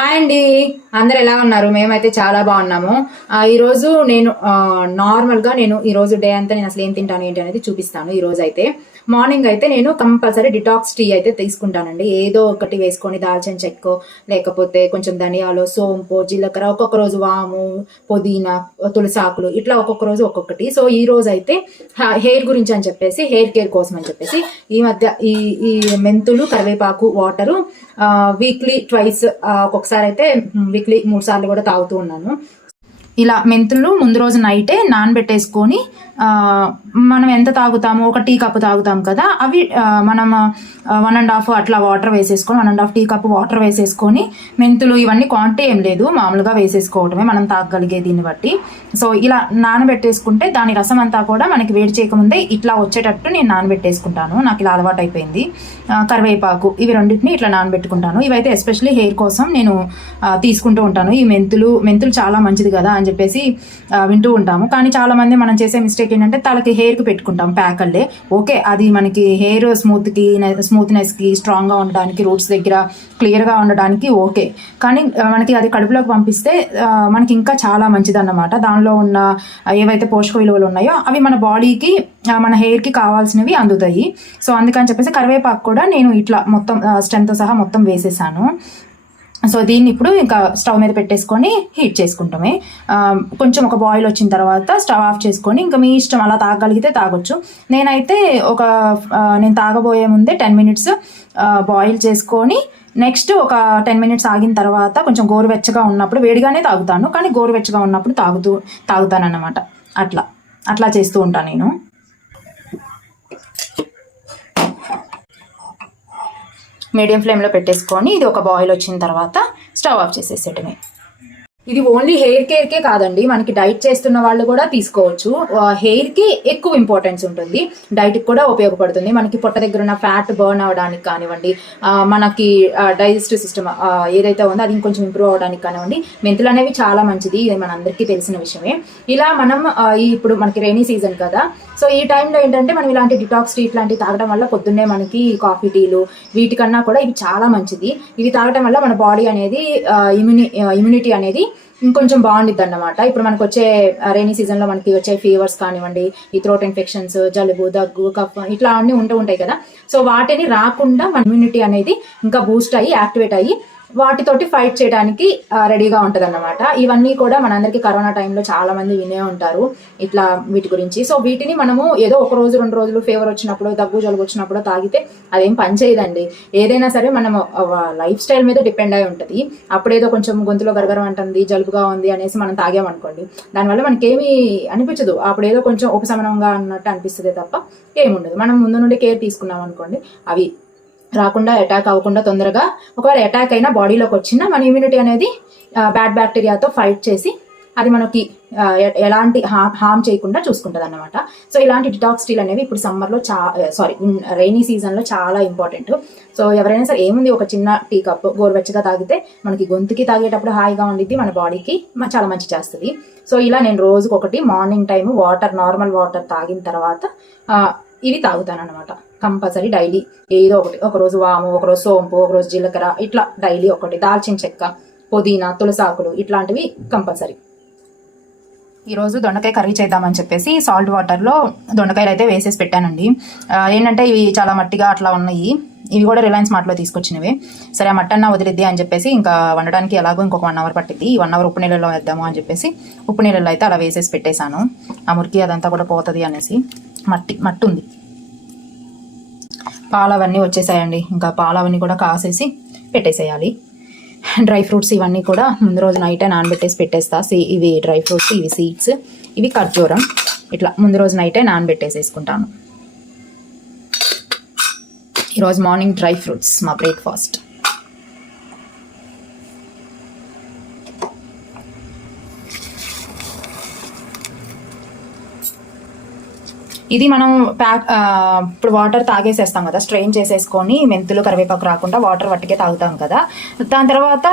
Hi అండి, అందరు ఎలా ఉన్నారు? మేమైతే చాలా బాగున్నాము. ఈరోజు నేను నార్మల్గా ఈరోజు డే అంతా నేను అసలు ఏం తింటాను ఏంటి అనేది చూపిస్తాను. ఈ రోజు అయితే మార్నింగ్ అయితే నేను కంపల్సరీ డిటాక్స్ టీ అయితే తీసుకుంటానండి. ఏదో ఒకటి వేసుకొని దాల్చిన చెక్కో లేకపోతే కొంచెం ధనియాలు, సోంపు, జీలకర్ర, ఒక్కొక్క రోజు వాము, పుదీనా, తులసాకులు, ఇట్లా ఒక్కొక్క రోజు ఒక్కొక్కటి. సో ఈ రోజు అయితే హెయిర్ గురించి అని చెప్పేసి, హెయిర్ కేర్ కోసం అని చెప్పేసి ఈ మధ్య ఈ మెంతులు, కరివేపాకు వాటరు వీక్లీ ట్వైస్, ఒక్కొక్కసారి అయితే వీక్లీ 3 సార్లు కూడా తాగుతూ ఉన్నాను. ఇలా మెంతులు ముందు రోజు నైటే నానబెట్టేసుకొని మనం ఎంత తాగుతామో, ఒక టీ కప్పు తాగుతాం కదా, అవి మనం 1.5 అట్లా వాటర్ వేసేసుకొని 1.5 టీ కప్పు వాటర్ వేసేసుకొని, మెంతులు ఇవన్నీ క్వాంటిటీ ఏం లేదు, మామూలుగా వేసేసుకోవటమే మనం తాగగలిగే దీన్ని బట్టి. సో ఇలా నానబెట్టేసుకుంటే దాని రసం అంతా కూడా మనకి వేడి చేయకముందే ఇట్లా వచ్చేటట్టు నేను నానబెట్టేసుకుంటాను. నాకు ఇలా అలవాటు అయిపోయింది. కరివేపాకు, ఇవి రెండింటిని ఇట్లా నానబెట్టుకుంటాను. ఇవైతే ఎస్పెషల్లీ హెయిర్ కోసం నేను తీసుకుంటూ ఉంటాను. ఈ మెంతులు చాలా మంచిది కదా అని చెప్పేసి వింటూ ఉంటాము. కానీ చాలా మంది మనం చేసే మిస్టేక్ ఏంటంటే తలకి హెయిర్కి పెట్టుకుంటాం ప్యాకల్లే. ఓకే, అది మనకి హెయిర్ స్మూత్నెస్కి, స్ట్రాంగ్గా ఉండడానికి, రూట్స్ దగ్గర క్లియర్గా ఉండడానికి ఓకే. కానీ మనకి అది కడుపులోకి పంపిస్తే మనకి ఇంకా చాలా మంచిదన్నమాట. దానిలో ఉన్న ఏవైతే పోషక విలువలు ఉన్నాయో అవి మన బాడీకి, మన హెయిర్కి కావాల్సినవి అందుతాయి. సో అందుకని చెప్పేసి కరివేపాకు కూడా నేను ఇట్లా మొత్తం స్టెమ్తో సహా మొత్తం వేసేసాను. సో దీన్ని ఇప్పుడు ఇంకా స్టవ్ మీద పెట్టేసుకొని హీట్ చేసుకుంటామే. కొంచెం ఒక బాయిల్ వచ్చిన తర్వాత స్టవ్ ఆఫ్ చేసుకొని ఇంకా మీ ఇష్టం, అలా తాగగలిగితే తాగొచ్చు. నేనైతే నేను తాగబోయే ముందే 10 మినిట్స్ బాయిల్ చేసుకొని నెక్స్ట్ ఒక 10 మినిట్స్ ఆగిన తర్వాత కొంచెం గోరువెచ్చగా ఉన్నప్పుడు, వేడిగానే తాగుతాను కానీ గోరువెచ్చగా ఉన్నప్పుడు తాగుతాను అన్నమాట. అట్లా చేస్తూ ఉంటాను నేను. మీడియం ఫ్లేమ్లో పెట్టేసుకొని ఇది ఒక బాయిల్ వచ్చిన తర్వాత స్టవ్ ఆఫ్ చేసేసేయటమే. ఇది ఓన్లీ హెయిర్ కేర్కే కాదండి, మనకి డైట్ చేస్తున్న వాళ్ళు కూడా తీసుకోవచ్చు. హెయిర్కి ఎక్కువ ఇంపార్టెన్స్ ఉంటుంది, డైట్కి కూడా ఉపయోగపడుతుంది. మనకి పొట్ట దగ్గర ఉన్న ఫ్యాట్ బర్న్ అవ్వడానికి కానివ్వండి, మనకి డైజెస్టివ్ సిస్టమ్ ఏదైతే ఉందో అది ఇంకొంచెం ఇంప్రూవ్ అవ్వడానికి కానివ్వండి, మెంతులు అనేవి చాలా మంచిది. ఇది మనందరికీ తెలిసిన విషయమే. ఇలా మనం ఇప్పుడు మనకి రైనీ సీజన్ కదా, సో ఈ టైంలో ఏంటంటే మనం ఇలాంటి డిటాక్స్ టీ ఇట్లాంటివి తాగడం వల్ల పొద్దున్నే మనకి కాఫీ టీలు వీటికన్నా కూడా ఇవి చాలా మంచిది. ఇవి తాగడం వల్ల మన బాడీ అనేది ఇమ్యూనిటీ అనేది ఇంకొంచెం బాగుండిద్ది అన్నమాట. ఇప్పుడు మనకు వచ్చే రైనీ సీజన్లో మనకి వచ్చే ఫీవర్స్ కానివ్వండి, ఈ థ్రోట్ ఇన్ఫెక్షన్స్, జలుబు, దగ్గు, కఫ్ ఇట్లా అన్నీ ఉంటాయి కదా. సో వాటిని రాకుండా మన ఇమ్యూనిటీ అనేది ఇంకా బూస్ట్ అయ్యి, యాక్టివేట్ అయ్యి వాటితోటి ఫైట్ చేయడానికి రెడీగా ఉంటుంది అన్నమాట. ఇవన్నీ కూడా మనందరికీ కరోనా టైంలో చాలా మంది వినే ఉంటారు ఇట్లా వీటి గురించి. సో వీటిని మనము ఏదో 1 రోజు 2 రోజులు ఫీవర్ వచ్చినప్పుడు, దగ్గు జలుబు వచ్చినప్పుడు తాగితే అదేం పని చేయదండి. ఏదైనా సరే మనము లైఫ్ స్టైల్ మీద డిపెండ్ అయి ఉంటుంది. అప్పుడేదో కొంచెం గొంతులో గరగరం అంటుంది, జలుబుగా ఉంది అనేసి మనం తాగామనుకోండి, దానివల్ల మనకేమీ అనిపించదు. అప్పుడేదో కొంచెం ఉపశమనంగా అన్నట్టు అనిపిస్తుంది తప్ప ఏముండదు. మనం ముందు నుండి కేర్ తీసుకున్నాం అనుకోండి, అవి రాకుండా, అటాక్ అవ్వకుండా తొందరగా, ఒకవేళ అటాక్ అయినా బాడీలోకి వచ్చినా మన ఇమ్యూనిటీ అనేది బ్యాడ్ బ్యాక్టీరియాతో ఫైట్ చేసి అది మనకి ఎలాంటి హామ్ చేయకుండా చూసుకుంటుంది అన్నమాట. సో ఇలాంటి డిటాక్స్ టీలు అనేవి ఇప్పుడు సమ్మర్లో రైనీ సీజన్లో చాలా ఇంపార్టెంట్. సో ఎవరైనా సరే ఏముంది, ఒక చిన్న టీ కప్ గోరువెచ్చగా తాగితే మనకి గొంతుకి తాగేటప్పుడు హాయిగా ఉండిద్ది, మన బాడీకి చాలా మంచి చేస్తుంది. సో ఇలా నేను రోజుకొకటి మార్నింగ్ టైము నార్మల్ వాటర్ తాగిన తర్వాత ఇవి తాగుతాను అనమాట. కంపల్సరీ డైలీ ఏదో ఒకటి, ఒకరోజు వాము, ఒకరోజు సోంపు, ఒకరోజు జీలకర్ర, ఇట్లా డైలీ ఒకటి, దాల్చిన చెక్క, పుదీనా, తులసాకులు ఇట్లాంటివి కంపల్సరీ. ఈరోజు దొండకాయ కర్రీ చేద్దామని చెప్పేసి సాల్ట్ వాటర్లో దొండకాయలు అయితే వేసేసి పెట్టానండి. ఏంటంటే ఇవి చాలా మట్టిగా అట్లా ఉన్నాయి. ఇవి కూడా రిలయన్స్ మార్ట్లో తీసుకొచ్చినవి. సరే ఆ మట్టన్నా వదిలిద్ది అని చెప్పేసి ఇంకా వండడానికి ఎలాగో ఇంకొక 1 అవర్ పట్టింది. ఈ 1 అవర్ ఉప్పు నీళ్ళలో వేద్దాము అని చెప్పేసి ఉప్పు నీళ్ళలో అయితే అలా వేసేసి పెట్టేశాను. ఆ మురికి అదంతా కూడా పోతుంది అనేసి. మట్టి ఉంది. పాలు అవన్నీ వచ్చేసాయండి. ఇంకా పాలు అవన్నీ కూడా కాసేసి పెట్టేసేయాలి. డ్రై ఫ్రూట్స్ ఇవన్నీ కూడా ముందు రోజు నైటే నానబెట్టేసి పెట్టేస్తా. ఇవి డ్రై ఫ్రూట్స్, ఇవి సీడ్స్, ఇవి ఖర్జూరం, ఇట్లా ముందు రోజు నైటే నానబెట్టేసేసుకుంటాను. ఈరోజు మార్నింగ్ డ్రై ఫ్రూట్స్ మా బ్రేక్ఫాస్ట్. ఇది మనం ఇప్పుడు వాటర్ తాగేసేస్తాం కదా, స్ట్రెయిన్ చేసేసుకొని మెంతులు, కరివేపాకు రాకుండా వాటర్ వట్టికే తాగుతాం కదా. దాని తర్వాత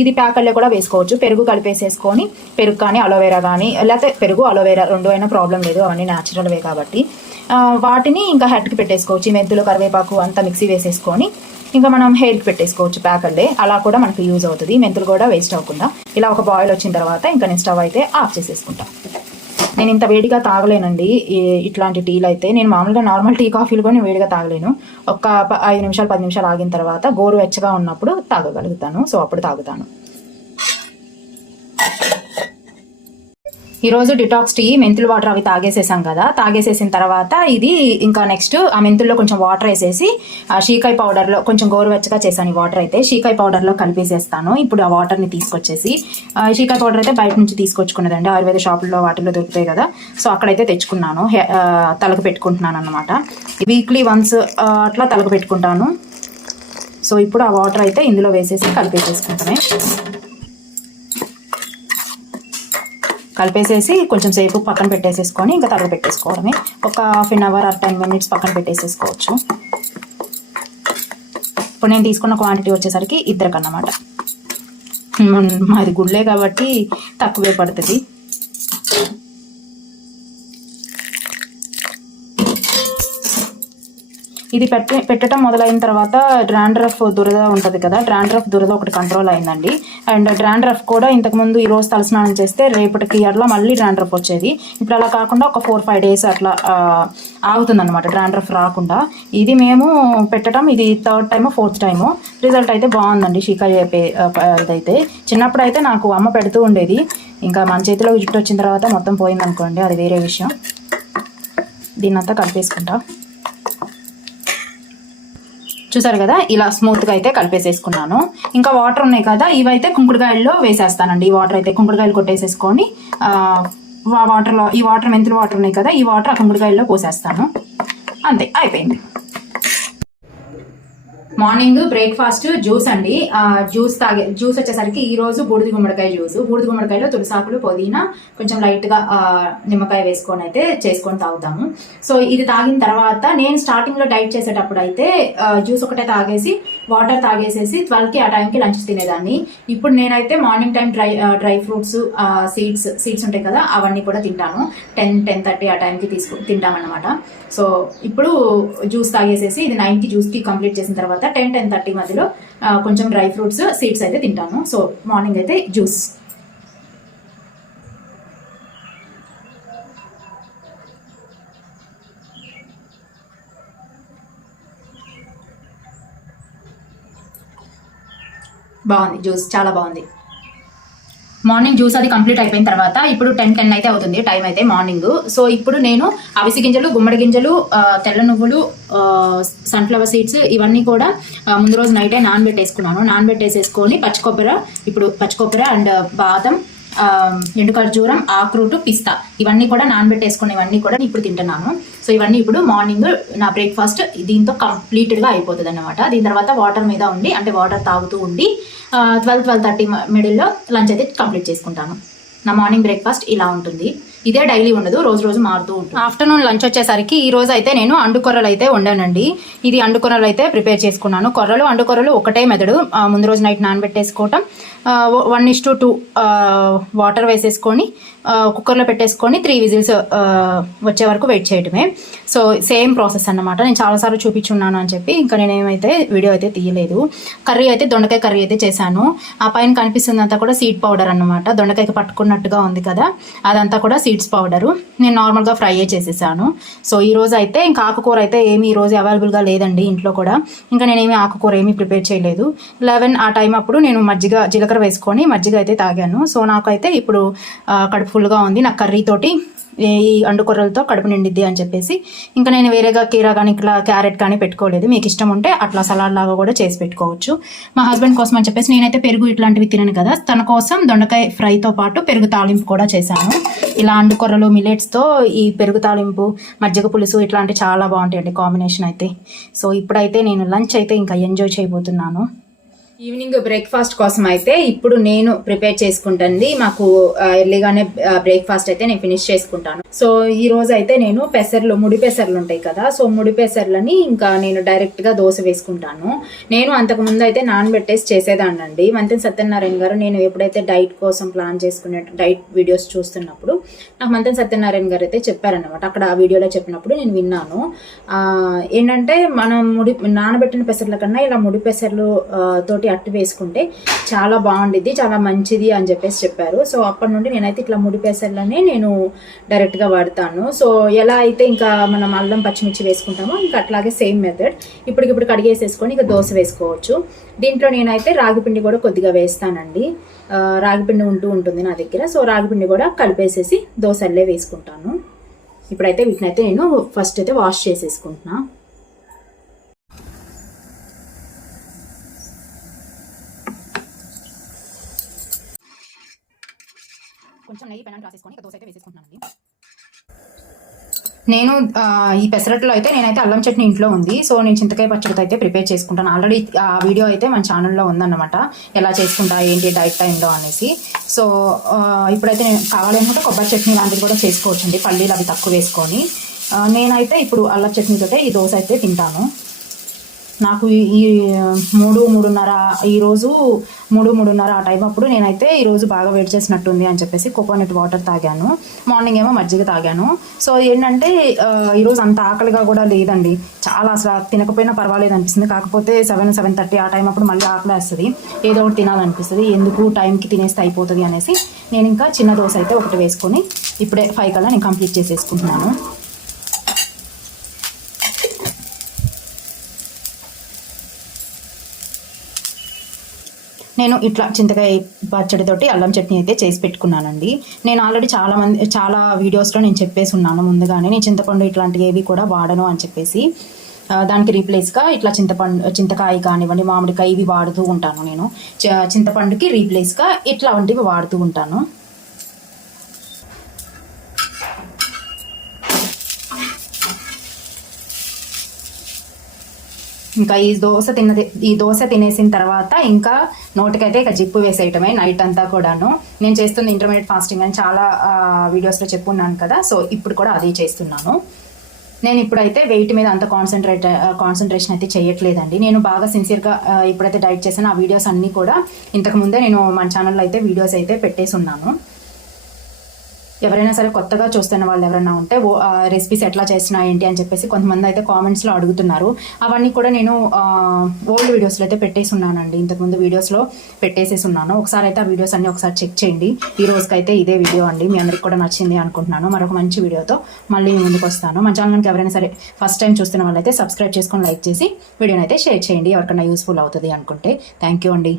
ఇది ప్యాకల్లో కూడా వేసుకోవచ్చు. పెరుగు కలిపేసేసుకొని, పెరుగు కానీ అలోవేరా కానీ, లేకపోతే పెరుగు అలోవేరా 2 అయినా ప్రాబ్లం లేదు, అవన్నీ న్యాచురల్వే కాబట్టి వాటిని ఇంకా హెడ్కి పెట్టేసుకోవచ్చు. ఈ మెంతులు కరివేపాకు అంతా మిక్సీ వేసేసుకొని ఇంకా మనం హెయిర్కి పెట్టేసుకోవచ్చు ప్యాకర్లే. అలా కూడా మనకు యూజ్ అవుతుంది, మెంతులు కూడా వేస్ట్ అవ్వకుండా. ఇలా ఒక బాయిల్ వచ్చిన తర్వాత ఇంకా నేను స్టవ్ అయితే ఆఫ్ చేసేసుకుంటా. నేను ఇంత వేడిగా తాగలేనండి ఇట్లాంటి టీలు అయితే. నేను మామూలుగా నార్మల్ టీ కాఫీలు కూడా వేడిగా తాగలేను. ఒక 5 నిమిషాలు 10 నిమిషాలు ఆగిన తర్వాత గోరువెచ్చగా ఉన్నప్పుడు తాగగలుగుతాను. సో అప్పుడు తాగుతాను. ఈరోజు డిటాక్స్ టీ మెంతులు వాటర్ అవి తాగేసేసాం కదా. తాగేసేసిన తర్వాత ఇది ఇంకా నెక్స్ట్ ఆ మెంతుల్లో కొంచెం వాటర్ వేసేసి షీకాయ పౌడర్లో కొంచెం గోరువెచ్చగా చేశాను. ఈ వాటర్ అయితే షీకాయ పౌడర్లో కలిపేసేస్తాను. ఇప్పుడు ఆ వాటర్ని తీసుకొచ్చేసి, షీకాయ పౌడర్ అయితే బయట నుంచి తీసుకొచ్చుకున్నదండి, ఆయుర్వేద షాపుల్లో వాటిల్లో దొరుకుతాయి కదా. సో అక్కడైతే తెచ్చుకున్నాను. తలకు పెట్టుకుంటున్నాను అన్నమాట. వీక్లీ వన్స్ అట్లా తలకు పెట్టుకుంటాను. సో ఇప్పుడు ఆ వాటర్ అయితే ఇందులో వేసేసి కలిపేసేసుకుంటాను. కలిపేసేసి కొంచెం సేపు పక్కన పెట్టేసేసుకొని ఇంకా తరగ పెట్టేసుకోవడమే. ఒక 1/2 అవర్ ఆర్ 10 మినిట్స్ పక్కన పెట్టేసేసుకోవచ్చు. ఇప్పుడు నేను తీసుకున్న క్వాంటిటీ వచ్చేసరికి 2 అన్నమాట. మాది గుళ్ళే కాబట్టి తక్కువే పడుతుంది. ఇది పెట్టడం మొదలైన తర్వాత డ్రాండ్రఫ్ దురద ఉంటుంది కదా, డ్రాండ్రఫ్ దురద ఒకటి కంట్రోల్ అయిందండి. అండ్ డ్రాండ్రఫ్ కూడా ఇంతకుముందు ఈరోజు తలస్నానం చేస్తే రేపటికి అట్లా మళ్ళీ డ్రాండ్రఫ్ వచ్చేది. ఇప్పుడు అలా కాకుండా ఒక 4-5 డేస్ అట్లా ఆగుతుంది అనమాట డ్రాండ్రఫ్ రాకుండా. ఇది మేము పెట్టడం ఇది 3rd టైమో 4th టైమో. రిజల్ట్ అయితే బాగుందండి. షీకాయ ఇదైతే చిన్నప్పుడు అయితే నాకు అమ్మ పెడుతూ ఉండేది. ఇంకా మన చేతిలో జుట్టు వచ్చిన తర్వాత మొత్తం పోయిందనుకోండి, అది వేరే విషయం. దీన్నంతా కలిపేసుకుంటా. చూసారు కదా, ఇలా స్మూత్గా అయితే కలిపేసేసుకున్నాను. ఇంకా వాటర్ ఉన్నాయి కదా, ఇవైతే కుంకుడుకాయల్లో వేసేస్తానండి. ఈ వాటర్ అయితే కుంకుడుకాయలు కొట్టేసేసుకొని వాటర్లో, ఈ వాటర్ మెంతులు వాటర్ ఉన్నాయి కదా, ఈ వాటర్ ఆ కుంకుడుకాయల్లో పోసేస్తాను. అంతే, అయిపోయింది. మార్నింగ్ బ్రేక్ఫాస్ట్ జ్యూస్ అండి. జ్యూస్ వచ్చేసరికి ఈ రోజు బూడిద గుమ్మడికాయ జ్యూస్. బూడిద గుమ్మడికాయలో తులసాకులు, పుదీనా, కొంచెం లైట్ గా నిమ్మకాయ వేసుకొని అయితే చేసుకొని తాగుతాము. సో ఇది తాగిన తర్వాత నేను స్టార్టింగ్ లో డైట్ చేసేటప్పుడు అయితే జ్యూస్ ఒకటే తాగేసి వాటర్ తాగేసేసి 12కి ఆ టైంకి లంచ్ తినేదాన్ని. ఇప్పుడు నేనైతే morning time dry fruits, seeds ఉంటాయి కదా, అవన్నీ కూడా తింటాను. 10-10:30 ఆ టైంకి తింటామన్నమాట. సో ఇప్పుడు జ్యూస్ తాగేసేసి ఇది 9కి జ్యూస్కి కంప్లీట్ చేసిన తర్వాత 10-10:30 మధ్యలో కొంచెం డ్రై ఫ్రూట్స్, సీడ్స్ అయితే తింటాను. సో మార్నింగ్ అయితే జ్యూస్. బాగుంది జ్యూస్, చాలా బాగుంది. మార్నింగ్ జ్యూస్ అది కంప్లీట్ అయిపోయిన తర్వాత ఇప్పుడు 10 అయితే అవుతుంది టైం అయితే మార్నింగ్. సో ఇప్పుడు నేను అవిసి గింజలు, గుమ్మడి గింజలు, తెల్ల నువ్వులు, సన్ఫ్లవర్ సీడ్స్ ఇవన్నీ కూడా ముందు రోజు నైటే నానబెట్టేసుకున్నాను. నానబెట్టేసేసుకొని ఇప్పుడు పచ్చి కొబ్బరి అండ్ బాదం, ఎండు ఖర్జూరం, ఆక్రూటు, పిస్తా ఇవన్నీ కూడా నానబెట్టేసుకుని ఇవన్నీ కూడా ఇప్పుడు తింటున్నాను. సో ఇవన్నీ ఇప్పుడు మార్నింగ్ నా బ్రేక్ఫాస్ట్ దీంతో కంప్లీట్గా అయిపోతుంది అన్నమాట. దీని తర్వాత వాటర్ మీద ఉండి, అంటే వాటర్ తాగుతూ ఉండి 12-12:30 మిడిల్లో లంచ్ అయితే కంప్లీట్ చేసుకుంటాను. నా మార్నింగ్ బ్రేక్ఫాస్ట్ ఇలా ఉంటుంది. ఇదే డైలీ ఉండదు, రోజు రోజు మారుతూ ఉంటుంది. ఆఫ్టర్నూన్ లంచ్ వచ్చేసరికి ఈ రోజు అయితే నేను అండుకొర్రలు అయితే వండానండి. ఇది అండుకొర్రలు అయితే ప్రిపేర్ చేసుకున్నాను. అండుకొర్రలు ఒకటే మెథడు. ముందు రోజు నైట్ నానబెట్టేసుకోవటం, 1:2 వాటర్ వేసేసుకొని కుక్కర్లో పెట్టేసుకొని 3 విజిల్స్ వచ్చే వరకు వెయిట్ చేయడమే. సో సేమ్ ప్రాసెస్ అన్నమాట. నేను చాలాసార్లు చూపించున్నాను అని చెప్పి ఇంకా నేనేమైతే వీడియో అయితే తీయలేదు. కర్రీ అయితే దొండకాయ కర్రీ అయితే చేశాను. ఆ పైన కనిపిస్తుందంతా కూడా సీడ్ పౌడర్ అన్నమాట. దొండకాయకి పట్టుకున్నట్టుగా ఉంది కదా, అదంతా కూడా సీడ్స్ పౌడరు. నేను నార్మల్గా ఫ్రై చేసేసాను. సో ఈ రోజు అయితే ఇంకా ఆకుకూర అయితే ఏమి ఈ రోజు అవైలబుల్గా లేదండి ఇంట్లో కూడా. ఇంకా నేనేమి ఆకుకూర ఏమీ ప్రిపేర్ చేయలేదు. 11 ఆ టైం అప్పుడు నేను జీలకర్ర వేసుకొని మజ్జిగ అయితే తాగాను. సో నాకైతే ఇప్పుడు కడుపు ఫుల్గా ఉంది. నాకు కర్రీతోటి ఈ అండుకొర్రలతో కడుపు నిండిద్ది అని చెప్పేసి ఇంకా నేను వేరేగా కీరా కానీ ఇట్లా క్యారెట్ కానీ పెట్టుకోలేదు. మీకు ఇష్టం ఉంటే అట్లా సలాడ్ లాగా కూడా చేసి పెట్టుకోవచ్చు. మా హస్బెండ్ కోసం అని చెప్పేసి నేనైతే పెరుగు ఇట్లాంటివి తినను కదా, తన కోసం దొండకాయ ఫ్రైతో పాటు పెరుగు తాలింపు కూడా చేశాను. ఇలా అండుకొర్రలు, మిల్లెట్స్తో ఈ పెరుగు తాలింపు, మజ్జిగ పులుసు ఇట్లాంటివి చాలా బాగుంటాయండి కాంబినేషన్ అయితే. సో ఇప్పుడైతే నేను లంచ్ అయితే ఇంకా ఎంజాయ్ చేయబోతున్నాను. ఈవినింగ్ బ్రేక్ఫాస్ట్ కోసం అయితే ఇప్పుడు నేను ప్రిపేర్ చేసుకుంటుంది. మాకు ఎర్లీగానే బ్రేక్ఫాస్ట్ అయితే నేను ఫినిష్ చేసుకుంటాను. సో ఈ రోజు అయితే నేను ముడి పెసర్లు ఉంటాయి కదా, సో ముడి పెసర్లని ఇంకా నేను డైరెక్ట్ గా దోశ వేసుకుంటాను. నేను అంతకు ముందు అయితే నానబెట్టేసి చేసేదాన్నండి. మంతెన సత్యనారాయణ గారు నేను ఎప్పుడైతే డైట్ కోసం ప్లాన్ చేసుకునే డైట్ వీడియోస్ చూస్తున్నప్పుడు నాకు మంతెన సత్యనారాయణ గారు అయితే చెప్పారన్నమాట. అక్కడ ఆ వీడియోలో చెప్పినప్పుడు నేను విన్నాను. ఏంటంటే మనం నానబెట్టిన పెసర్ల కన్నా ఇలా ముడి పెసర్లు తోటి అట్టు వేసుకుంటే చాలా బాగుండిద్ది, చాలా మంచిది అని చెప్పారు. సో అప్పటి నుండి నేనైతే ఇట్లా ముడి పెసర్లనే నేను డైరెక్ట్గా వాడతాను. సో ఎలా అయితే ఇంకా మనం అల్లం పచ్చిమిర్చి వేసుకుంటామో ఇంకా అట్లాగే సేమ్ మెథడ్ ఇప్పుడు కడిగేసేసుకొని ఇక దోశ వేసుకోవచ్చు. దీంట్లో నేనైతే రాగిపిండి కూడా కొద్దిగా వేస్తానండి. రాగిపిండి ఉంటుంది నా దగ్గర. సో రాగిపిండి కూడా కలిపేసేసి దోశల్లే వేసుకుంటాను. ఇప్పుడైతే వీటినైతే నేను ఫస్ట్ అయితే వాష్ చేసేసుకుంటున్నా. కొంచెం నెయ్యి పెనాన్ని రాసేసుకొని దోశ అయితే వేసేసుకుంటున్నానండి. నేను ఈ పెసరట్లో అయితే నేనైతే అల్లం చట్నీ ఇంట్లో ఉంది. సో నేను చింతకాయ పచ్చడితో అయితే ప్రిపేర్ చేసుకుంటాను. ఆల్రెడీ ఆ వీడియో అయితే మన ఛానల్లో ఉందన్నమాట, ఎలా చేసుకుంటా ఏంటి డైట్ టైంలో అనేసి. సో ఇప్పుడైతే నేను కావాలనుకుంటే కొబ్బరి చట్నీ లాంటిది కూడా చేసుకోవచ్చండి, పల్లీలు అవి తక్కువ వేసుకొని. నేనైతే ఇప్పుడు అల్లం చట్నీతో ఈ దోశ అయితే తింటాను. నాకు ఈ 3-3:30 ఈరోజు 3-3:30 ఆ టైం అప్పుడు నేనైతే ఈరోజు బాగా వెయిట్ చేసినట్టుంది అని చెప్పేసి కోకోనట్ వాటర్ తాగాను. మార్నింగ్ ఏమో మజ్జిగ తాగాను. సో ఏంటంటే ఈరోజు అంత ఆకలిగా కూడా లేదండి. చాలా అసలు తినకపోయినా పర్వాలేదు అనిపిస్తుంది. కాకపోతే 7-7:30 ఆ టైం అప్పుడు మళ్ళీ ఆకలి వేస్తుంది, ఏదో ఒకటి తినాలనిపిస్తుంది. ఎందుకు టైంకి తినేస్తే అయిపోతుంది అనేసి నేను ఇంకా చిన్న దోశ అయితే ఒకటి వేసుకొని ఇప్పుడే 5 కల్లా నేను కంప్లీట్ చేసేసుకుంటున్నాను. నేను ఇట్లా చింతకాయ పచ్చడితోటి అల్లం చట్నీ అయితే చేసి పెట్టుకున్నానండి. నేను ఆల్రెడీ చాలా వీడియోస్లో నేను చెప్పేసి ఉన్నాను ముందుగానే, నేను చింతపండు ఇట్లాంటివి ఏవి కూడా వాడను అని చెప్పేసి. దానికి రీప్లేస్గా ఇట్లా చింతకాయ కానివ్వండి, మామిడికాయ ఇవి వాడుతూ ఉంటాను. నేను చింతపండుకి రీప్లేస్గా ఇట్లాంటివి వాడుతూ ఉంటాను. ఇంకా ఈ దోశ తినేసిన తర్వాత ఇంకా నోటికైతే ఇక జిప్పు వేసేయటమే నైట్ అంతా కూడాను. నేను చేస్తుంది ఇంటర్మీడియట్ ఫాస్టింగ్ అని చాలా వీడియోస్లో చెప్పున్నాను కదా, సో ఇప్పుడు కూడా అదే చేస్తున్నాను. నేను ఇప్పుడైతే వెయిట్ మీద అంత కాన్సన్ట్రేషన్ అయితే చేయట్లేదండి. నేను బాగా సిన్సియర్గా ఇప్పుడైతే డైట్ చేశాను. ఆ వీడియోస్ అన్నీ కూడా ఇంతకుముందే నేను మన ఛానల్లో అయితే వీడియోస్ అయితే పెట్టేసి ఉన్నాను. ఎవరైనా సరే కొత్తగా చూస్తున్న వాళ్ళు ఎవరైనా ఉంటే రెసిపీస్ ఎట్లా చేసినా ఏంటి అని చెప్పేసి కొంతమంది అయితే కామెంట్స్లో అడుగుతున్నారు. అవన్నీ కూడా నేను ఓల్డ్ వీడియోస్లో అయితే పెట్టేసి ఉన్నానండి, ఇంతకుముందు వీడియోస్లో పెట్టేసేసి ఉన్నాను. ఒకసారి అయితే ఆ వీడియోస్ అన్ని ఒకసారి చెక్ చేయండి. ఈ రోజుకైతే ఇదే వీడియో అండి, మీ అందరికి కూడా నచ్చింది అనుకుంటున్నాను. మరొక మంచి వీడియోతో మళ్ళీ మీ ముందుకు వస్తాను. మన ఛానల్కి ఎవరైనా సరే ఫస్ట్ టైం చూస్తున్న వాళ్ళైతే సబ్స్క్రైబ్ చేసుకొని లైక్ చేసి వీడియోని అయితే షేర్ చేయండి, ఎవరికైనా యూస్ఫుల్ అవుతుంది అనుకుంటే. థ్యాంక్ యూ అండి.